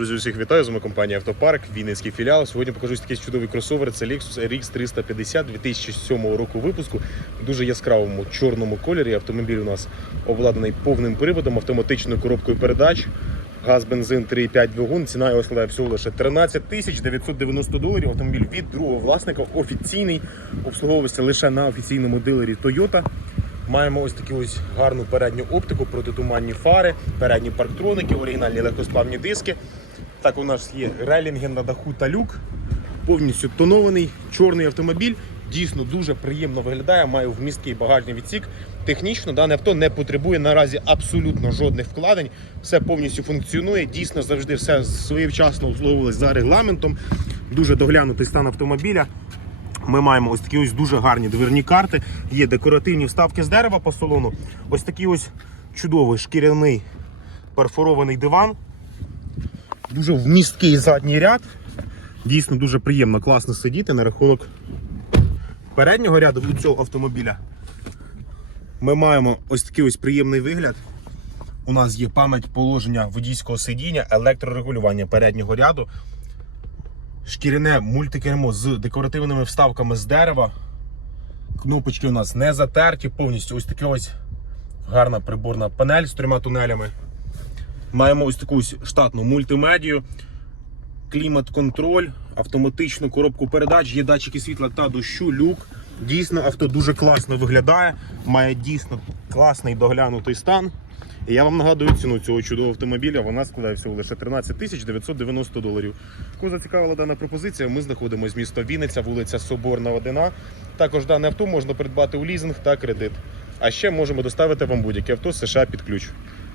Друзі, усіх вітаю, з вами компанія Автопарк, Вінницький філіал. Сьогодні покажусь такий чудовий кросовер. Це Lexus RX 350 2007 року випуску. В дуже яскравому чорному кольорі. Автомобіль у нас обладнаний повним приводом, автоматичною коробкою передач. Газ, бензин 3,5 двигун. Ціна його складає всього лише 13 тисяч 990 доларів. Автомобіль від другого власника офіційний. Обслуговується лише на офіційному дилері Toyota. Маємо ось таку ось гарну передню оптику, протитуманні фари, передні парктроники, оригінальні легкосплавні диски. Так, у нас є релінги на даху та люк. Повністю тонований чорний автомобіль. Дійсно дуже приємно виглядає, має вмісткий багажний відсік. Технічно дане авто не потребує наразі абсолютно жодних вкладень. Все повністю функціонує. Дійсно завжди все своєвчасно обслуговувалось за регламентом. Дуже доглянутий стан автомобіля. Ми маємо ось такі ось дуже гарні дверні карти. Є декоративні вставки з дерева по салону. Ось такий ось чудовий шкіряний перфорований диван. Дуже вмісткий задній ряд. Дійсно дуже приємно, класно сидіти на рахунок переднього ряду у цього автомобіля. Ми маємо ось такий ось приємний вигляд. У нас є пам'ять положення водійського сидіння, електрорегулювання переднього ряду, шкіряне мультикермо з декоративними вставками з дерева. Кнопочки у нас не затерті, повністю ось така ось гарна приборна панель з трьома тунелями. Маємо ось таку штатну мультимедію, клімат-контроль, автоматичну коробку передач, є датчики світла та дощу, люк. Дійсно, авто дуже класно виглядає, має дійсно класний доглянутий стан. І я вам нагадую ціну цього чудового автомобіля. Вона складає всього лише 13 тисяч 990 доларів. Кого зацікавила дана пропозиція, ми знаходимося місто Вінниця, вулиця Соборна 1А. Також дане авто можна придбати у лізинг та кредит. А ще можемо доставити вам будь-яке авто з США під ключ.